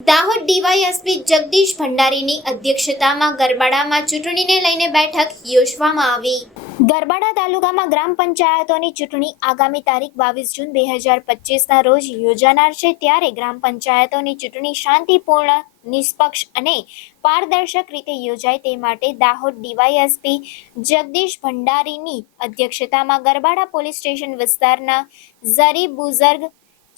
Dahod DYSP Jagdish ભંડારીની અધ્યક્ષતામાં ગરબાડામાં ચૂંટણીને લઈને બેઠક યોજવામાં આવી. ગરબાડા તાલુકામાં ગ્રામ પંચાયતોની ચૂંટણી આગામી તારીખ બાવીસ જૂન બે હજાર પચીસના રોજ યોજાનાર છે. ત્યારે ગ્રામ પંચાયતોની ચૂંટણી શાંતિપૂર્ણ, નિષ્પક્ષ અને પારદર્શક રીતે યોજાય તે માટે દાહોદ ડીવાયએસપી જગદીશ ભંડારીની અધ્યક્ષતામાં ગરબાડા પોલીસ સ્ટેશન વિસ્તારના ઝરી બુઝર્ગ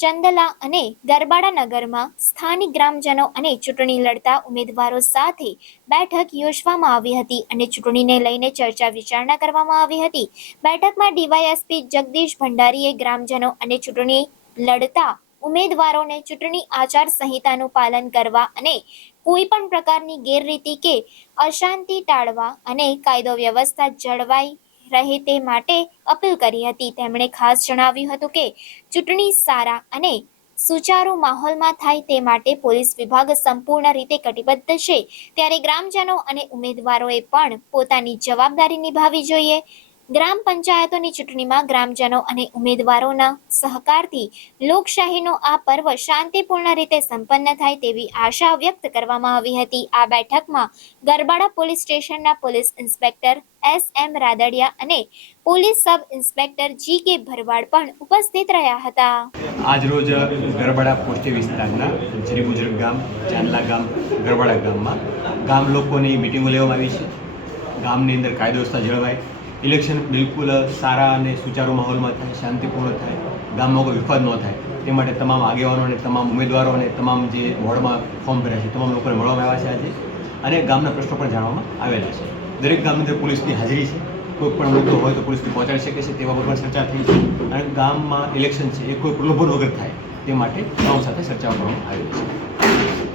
ચંદલા અને ગરબાડા નગરમાં સ્થાનિક ગ્રામજનો અને ચૂંટણી લડતા ઉમેદવારો સાથે બેઠક યોજવામાં આવી હતી અને ચૂંટણીને લઈને ચર્ચા વિચારણા કરવામાં આવી હતી. બેઠકમાં ડીવાયએસપી જગદીશ ભંડારીએ ગ્રામજનો અને ચૂંટણી લડતા ઉમેદવારોને ચૂંટણી આચાર સંહિતાનું પાલન કરવા અને કોઈ પણ પ્રકારની ગેરરીતિ કે અશાંતિ ટાળવા અને કાયદો વ્યવસ્થા જળવાઈ રહે તે માટે અપીલ કરી હતી. તેમણે ખાસ જણાવ્યું હતું કે, ચૂંટણી સારા અને સુચારુ માહોલમાં થાય તે માટે પોલીસ વિભાગ સંપૂર્ણ રીતે કટિબદ્ધ છે. ત્યારે ગ્રામજનો અને ઉમેદવારોએ પણ પોતાની જવાબદારી નિભાવી જોઈએ. ગ્રામ પંચાયતોની ચૂંટણીમાં ગ્રામજનો અને ઉમેદવારોના સહકારથી લોકશાહીનો આ પર્વ શાંતિપૂર્ણ રીતે સંપન્ન થાય તેવી આશા વ્યક્ત કરવામાં આવી હતી. આ બેઠકમાં ગરબાડા પોલીસ સ્ટેશનના police inspector S M Radadiya અને પોલીસ સબ ઇન્સ્પેક્ટર જી કે ભરવાડ પણ ઉપસ્થિત રહ્યા હતા. આજરોજ ગરબાડા પોસ્ટી વિસ્તારના શ્રી બુજુર્ગ ગામ, ચાંદલા ગામ, ગરબાડા ગામમાં ગામ લોકોની મિટિંગો લેવામાં આવી છે. ગામની અંદર કાયદો વ્યવસ્થા જળવાય ઇલેક્શન બિલકુલ સારા અને સુચારુ માહોલમાં થાય, શાંતિપૂર્ણ થાય, ગામમાં કોઈ વિવાદ ન થાય. તે માટે તમામ આગેવાનો અને તમામ ઉમેદવારો અને તમામ જે વોર્ડમાં ફોર્મ ભર્યા છે, તમામ લોકોને મળવામાં આવ્યા છે આજે અને ગામના પ્રશ્નો પણ જાણવામાં આવેલા છે. દરેક ગામની અંદર પોલીસની હાજરી છે. કોઈ પણ મુદ્દો હોય તો પોલીસને પહોંચાડી શકે છે તેવા પર પણ ચર્ચા થઈ છે અને ગામમાં ઇલેક્શન છે, એ કોઈ પ્રલોભન વગર થાય તે માટે ગામ સાથે ચર્ચા કરવામાં આવી છે.